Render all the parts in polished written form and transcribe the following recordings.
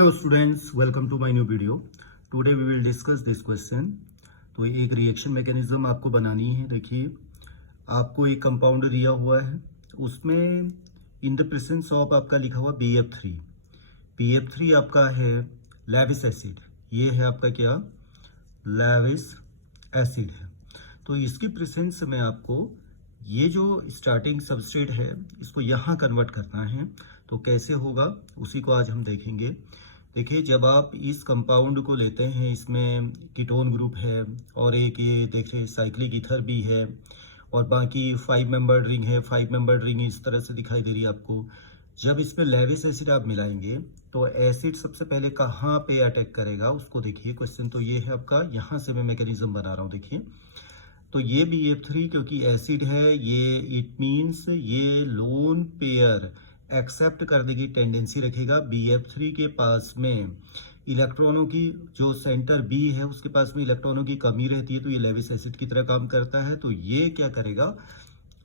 Hello students, welcome to my new video. Today we will discuss this question. तो एक reaction mechanism आपको बनानी है। देखिए, आपको एक कंपाउंड दिया हुआ है, उसमें इन द प्रेजेंस ऑफ आपका लिखा हुआ BF3। BF3 आपका है लैविस एसिड। ये है आपका क्या, लैविस एसिड है। तो इसकी प्रेजेंस में आपको ये जो स्टार्टिंग सबस्ट्रेट है इसको यहाँ कन्वर्ट करना है। तो कैसे होगा उसी को आज हम देखेंगे। देखिए, जब आप इस कंपाउंड को लेते हैं, इसमें कीटोन ग्रुप है और एक ये देखिए साइक्लिक ईथर भी है और बाकी 5 मेंबर्ड रिंग है। 5 मेंबर्ड रिंग इस तरह से दिखाई दे रही है आपको। जब इसमें लैविस एसिड आप मिलाएंगे तो एसिड सबसे पहले कहाँ पे अटैक करेगा उसको देखिए। क्वेश्चन तो ये है आपका, यहाँ से मैं मैकेनिज्म बना रहा हूँ। देखिए, तो ये BF3 क्योंकि एसिड है, ये इट मीन्स ये लोन पेयर एक्सेप्ट करने की टेंडेंसी रखेगा। BF3 के पास में इलेक्ट्रॉनों की जो सेंटर B है उसके पास में इलेक्ट्रॉनों की कमी रहती है, तो ये लेविस एसिड की तरह काम करता है। तो ये क्या करेगा,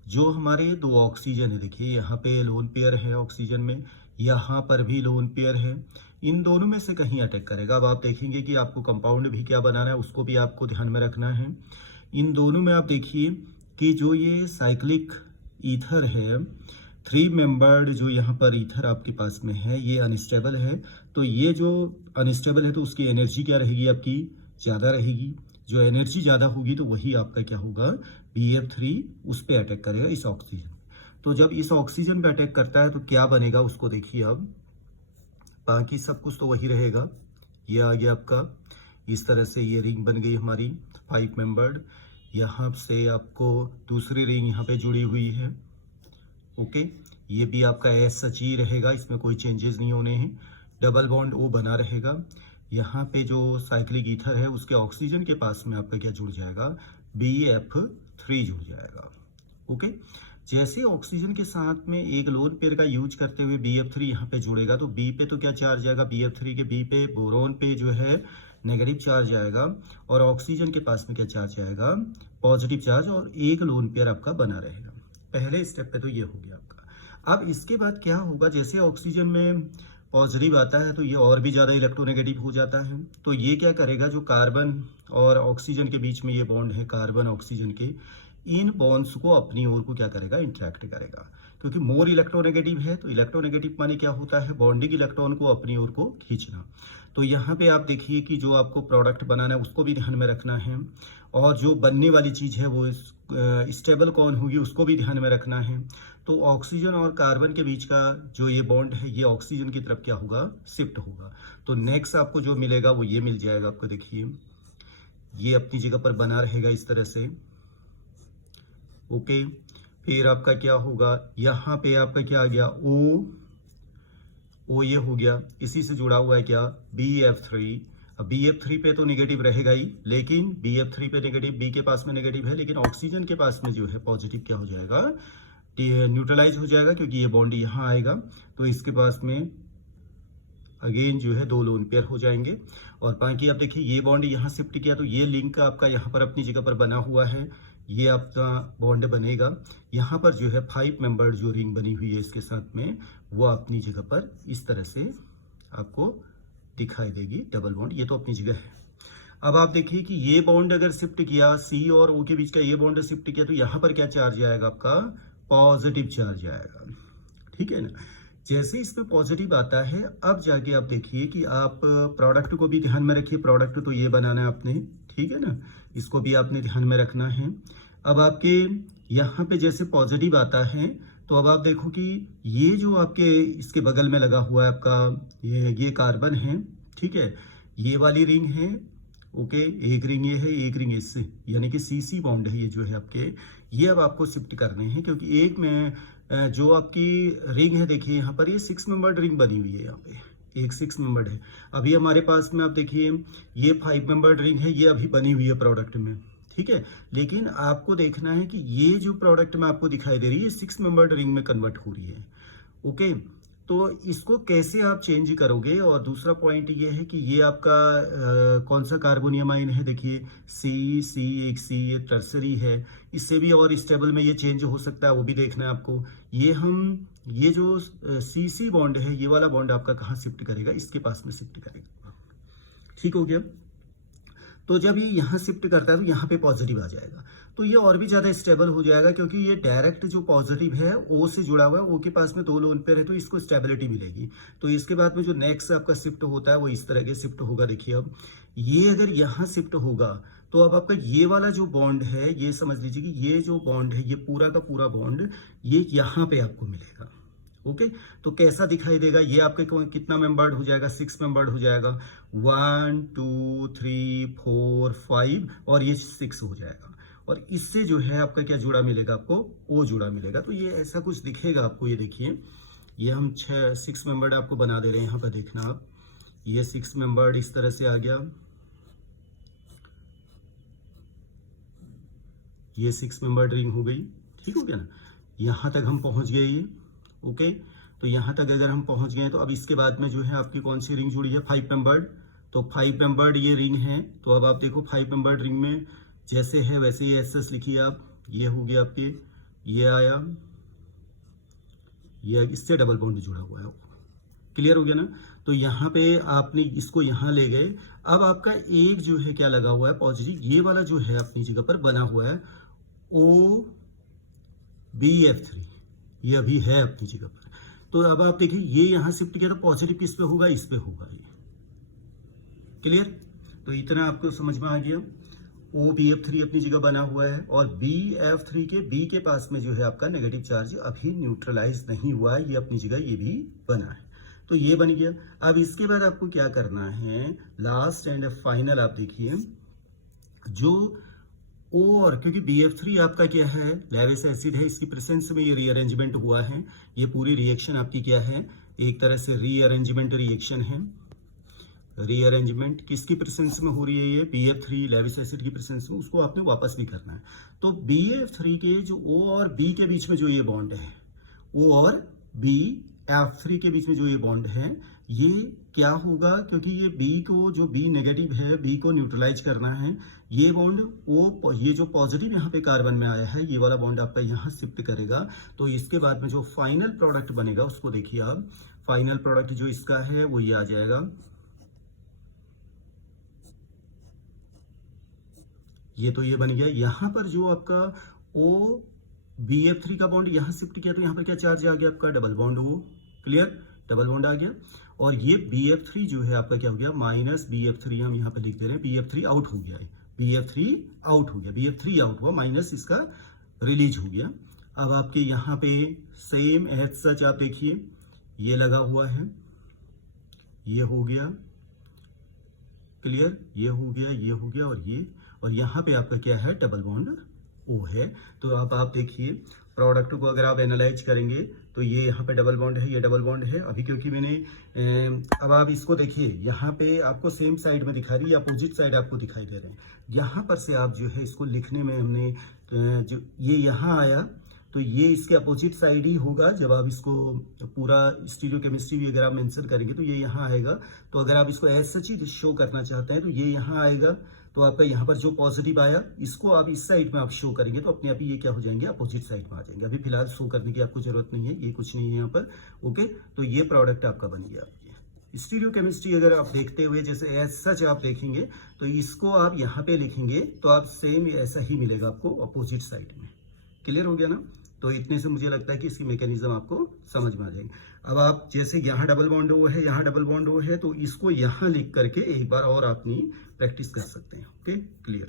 जो हमारे दो ऑक्सीजन है, देखिए यहाँ पे लोन पेयर है ऑक्सीजन में, यहाँ पर भी लोन पेयर है, इन दोनों में से कहीं अटैक करेगा। अब आप देखेंगे कि आपको कंपाउंड भी क्या बनाना है, उसको भी आपको ध्यान में रखना है। इन दोनों में आप देखिए कि जो ये साइक्लिक ईथर है, 3 मेंबर्ड जो यहाँ पर ईथर आपके पास में है, ये अनस्टेबल है। तो ये जो अनस्टेबल है तो उसकी एनर्जी क्या रहेगी, आपकी ज़्यादा रहेगी। जो एनर्जी ज़्यादा होगी तो वही आपका क्या होगा, BF3 उस पर अटैक करेगा, इस ऑक्सीजन। तो जब इस ऑक्सीजन पे अटैक करता है तो क्या बनेगा उसको देखिए। अब बाकी सब कुछ तो वही रहेगा। ये आ गया आपका, इस तरह से ये रिंग बन गई हमारी 5 मेंबर्ड। यहाँ से आपको दूसरी रिंग यहाँ पे जुड़ी हुई है। ओके, ये भी आपका एस सच ही रहेगा, इसमें कोई चेंजेस नहीं होने हैं। डबल बॉन्ड O बना रहेगा। यहाँ पे जो साइक्लिक ईथर है उसके ऑक्सीजन के पास में आपका क्या जुड़ जाएगा, BF3 जुड़ जाएगा। ओके, जैसे ऑक्सीजन के साथ में एक लोन पेयर का यूज करते हुए BF3 यहाँ पे जुड़ेगा तो B पे तो क्या चार्ज आएगा, BF3 के B पे बोरोन पे जो है नेगेटिव चार्ज आएगा और ऑक्सीजन के पास में क्या चार्ज आएगा, पॉजिटिव चार्ज, और एक लोन पेयर आपका बना रहेगा। पहले स्टेप पे तो ये हो गया आपका। अब इसके बाद क्या होगा, जैसे ऑक्सीजन में पॉजिटिव आता है तो ये और भी ज़्यादा इलेक्ट्रोनेगेटिव हो जाता है। तो ये क्या करेगा, जो कार्बन और ऑक्सीजन के बीच में ये बॉन्ड है, कार्बन ऑक्सीजन के, इन बॉन्ड्स को अपनी ओर को क्या करेगा, इंट्रैक्ट करेगा। क्योंकि मोर इलेक्ट्रोनेगेटिव है तो इलेक्ट्रोनेगेटिव माने क्या होता है, बॉन्डिंग इलेक्ट्रॉन को अपनी ओर को खींचना। तो यहाँ पे आप देखिए कि जो आपको प्रोडक्ट बनाना है उसको भी ध्यान में रखना है, और जो बनने वाली चीज़ है वो स्टेबल कौन होगी उसको भी ध्यान में रखना है। तो ऑक्सीजन और कार्बन के बीच का जो ये बॉन्ड है ये ऑक्सीजन की तरफ क्या होगा, शिफ्ट होगा। तो नेक्स्ट आपको जो मिलेगा वो ये मिल जाएगा आपको। देखिए, ये अपनी जगह पर बना रहेगा इस तरह से। ओके, फिर आपका क्या होगा, यहाँ पे आपका क्या आ गया, ओ ये हो गया, इसी से जुड़ा हुआ है क्या, BF3। अब BF3 पे तो नेगेटिव रहेगा ही, लेकिन BF3 पे नेगेटिव, B के पास में नेगेटिव है, लेकिन ऑक्सीजन के पास में जो है पॉजिटिव क्या हो जाएगा, न्यूट्रलाइज हो जाएगा, क्योंकि ये बॉन्ड यहाँ आएगा तो इसके पास में अगेन जो है 2 लोन पेयर हो जाएंगे। और बाकी आप देखिए ये बॉन्ड यहाँ शिफ्ट किया तो ये लिंक आपका यहाँ पर अपनी जगह पर बना हुआ है, ये आपका बॉन्ड बनेगा। यहाँ पर जो है 5 मेंबर्ड जो रिंग बनी हुई है इसके साथ में, वो अपनी जगह पर इस तरह से आपको दिखाई देगी, डबल बॉन्ड। ये तो अपनी जगह है। अब आप देखिए कि ये बॉन्ड अगर शिफ्ट किया, C और O के बीच का ये बॉन्ड शिफ्ट किया तो यहाँ पर क्या चार्ज आएगा, आपका पॉजिटिव चार्ज आएगा। ठीक है ना। जैसे इसमें पॉजिटिव आता है, अब जाके आप देखिए कि आप प्रोडक्ट को भी ध्यान में रखिए। प्रोडक्ट तो ये बनाना है आपने, ठीक है ना, इसको भी आपने ध्यान में रखना है। अब आपके यहाँ पे जैसे पॉजिटिव आता है तो अब आप देखो कि ये जो आपके इसके बगल में लगा हुआ है आपका, ये कार्बन है, ठीक है, ये वाली रिंग है। ओके, एक रिंग ये है, एक रिंग इससे, यानी कि CC बॉन्ड है ये जो है आपके, ये अब आपको शिफ्ट करने हैं। क्योंकि एक में जो आपकी रिंग है, देखिए यहाँ पर ये 6 मेंबर्ड रिंग बनी हुई है, यहाँ पे एक 6 मेंबर्ड है। अभी हमारे पास में आप देखिए ये 5 मेंबर्ड रिंग है, ये अभी बनी हुई है प्रोडक्ट में, ठीक है। लेकिन आपको देखना है कि ये जो प्रोडक्ट में आपको दिखाई दे रही है 6 मेंबर्ड रिंग में कन्वर्ट हो रही है। ओके, तो इसको कैसे आप चेंज करोगे। और दूसरा पॉइंट ये है कि ये आपका कौन सा कार्बोनियम आयन है, देखिए एक C, ये टर्सरी है, इससे भी और स्टेबल में ये चेंज हो सकता है, वो भी देखना है आपको। ये हम ये जो CC बॉन्ड है, ये वाला बॉन्ड आपका कहाँ शिफ्ट करेगा, इसके पास में शिफ्ट करेगा। ठीक हो गया। तो जब ये यहाँ शिफ्ट करता है तो यहाँ पे पॉजिटिव आ जाएगा, तो ये और भी ज़्यादा स्टेबल हो जाएगा, क्योंकि ये डायरेक्ट जो पॉजिटिव है O से जुड़ा हुआ है, O के पास में 2 लोन पेयर है, तो इसको स्टेबिलिटी मिलेगी। तो इसके बाद में जो नेक्स्ट आपका शिफ्ट होता है वो इस तरह के शिफ्ट होगा। देखिए अब ये अगर यहाँ शिफ्ट होगा तो अब आपका ये वाला जो बॉन्ड है, ये समझ लीजिए कि ये जो बॉन्ड है, ये पूरा का पूरा बॉन्ड ये यहाँ पे आपको मिलेगा। ओके, तो कैसा दिखाई देगा, ये आपके कितना मेंबर्ड हो जाएगा, 6 मेंबर्ड हो जाएगा। 1 2 3 4 5 और ये 6 हो जाएगा। और इससे जो है आपका क्या जुड़ा मिलेगा, आपको O जुड़ा मिलेगा। तो ये ऐसा कुछ दिखेगा आपको। ये देखिए, ये हम 6 मेंबर्ड आपको बना दे रहे हैं। यहाँ पर देखना आप, ये 6 मेंबर्ड इस तरह से आ गया, ये 6 मेंबर्ड रिंग हो गई। ठीक हो गया ना, यहाँ तक हम पहुँच गए ये। ओके, तो यहाँ तक अगर हम पहुँच गए तो अब इसके बाद में जो है आपकी कौन सी रिंग जुड़ी है, 5 मेंबर्ड। तो 5 मेंबर्ड ये रिंग है। तो अब आप देखो 5 मेंबर्ड रिंग में जैसे है वैसे ही SS लिखिए आप। ये हो गया आपके, ये आया, ये इससे डबल बॉन्ड जुड़ा हुआ है। क्लियर हो गया ना। तो यहाँ पे आपने इसको यहाँ ले गए। अब आपका एक जो है क्या लगा हुआ है, पॉजिटिव, ये वाला जो है अपनी जगह पर बना हुआ है OBF3, ये अभी है अपनी जगह पर। तो अब आप देखिए, ये यहाँ शिफ्ट किया तो पॉजिटिव किस पे होगा, इस पे होगा ये। क्लियर। तो इतना आपको समझ में आ गया। OBF3 अपनी जगह बना हुआ है और BF3 के B के पास में जो है आपका नेगेटिव चार्ज अभी न्यूट्रलाइज नहीं हुआ है, ये अपनी जगह ये भी बना है। तो ये बन गया। अब इसके बाद आपको क्या करना है, लास्ट एंड फाइनल आप देखिए, जो O और क्योंकि BF3 आपका क्या है, लेविस एसिड है, इसकी प्रेजेंस में ये रीअरेंजमेंट हुआ है। ये पूरी रिएक्शन आपकी क्या है, एक तरह से रीअरेंजमेंट रिएक्शन है। रीअरेंजमेंट किसकी प्रेजेंस में हो रही है, ये BF3 लेविस एसिड की प्रेजेंस में, उसको आपने वापस भी करना है। तो BF3 के जो O और B के बीच में जो ये बॉन्ड है, O और BF3 के बीच में जो ये बॉन्ड है, ये क्या होगा, क्योंकि ये B को, जो B नेगेटिव है, B को न्यूट्रलाइज करना है। ये बॉन्ड O, ये जो पॉजिटिव यहाँ पे कार्बन में आया है, ये वाला बॉन्ड आपका यहाँ शिफ्ट करेगा। तो इसके बाद में जो फाइनल प्रोडक्ट बनेगा उसको देखिए आप। फाइनल प्रोडक्ट जो इसका है वो ये आ जाएगा, ये तो ये बन गया। यहाँ पर जो आपका OBF3 का बॉन्ड यहाँ शिफ्ट किया तो यहाँ पर क्या चार्ज आ गया आपका, double bond O। Clear, double bond आ गया। और ये BF3 जो है आपका क्या हो गया, माइनस BF3 हम यहाँ पे लिख दे रहे हैं, BF3 आउट हो गया है, BF3 आउट हो गया, BF3 आउट हुआ, माइनस इसका रिलीज हो गया। अब आपके यहाँ पे सेम एज सच आप देखिए, ये लगा हुआ है, ये हो गया। क्लियर, ये हो गया, ये हो गया और यहाँ पे आपका क्या है, डबल बॉन्ड O है। तो अब आप देखिए प्रोडक्ट को अगर आप एनालाइज करेंगे तो ये यहाँ पे डबल बॉन्ड है, ये डबल बॉन्ड है। अभी क्योंकि मैंने अब आप इसको देखिए, यहाँ पे आपको सेम साइड में दिखा रही है, अपोजिट साइड आपको दिखाई दे रहे हैं। यहाँ पर से आप जो है इसको लिखने में हमने जो ये यहाँ आया, तो ये इसके अपोजिट साइड ही होगा। जब आप इसको पूरा स्टीरियोकेमिस्ट्री भी अगर आप मेंशन करेंगे तो ये यहाँ आएगा। तो अगर आप इसको एज सच ही शो करना चाहते हैं तो ये यहाँ आएगा। तो आपका यहाँ पर जो पॉजिटिव आया, इसको आप इस साइड में आप शो करेंगे तो अपने आप ही ये क्या हो जाएंगे, अपोजिट साइड में आ जाएंगे। अभी फिलहाल शो करने की आपको जरूरत नहीं है, ये कुछ नहीं है यहाँ पर। ओके, तो ये प्रोडक्ट आपका बन गया। स्टीरियोकेमिस्ट्री अगर आप देखते हुए जैसे एज सच आप देखेंगे तो इसको आप यहाँ पे लिखेंगे तो आप सेम ऐसा ही मिलेगा आपको अपोजिट साइड में। क्लियर हो गया ना। तो इतने से मुझे लगता है कि इसकी मैकेनिज्म आपको समझ में आ जाएगी। अब आप जैसे यहाँ डबल बॉन्ड O है, यहाँ डबल बॉन्ड O है, तो इसको यहाँ लिख करके एक बार और अपनी प्रैक्टिस कर सकते हैं। Okay, clear.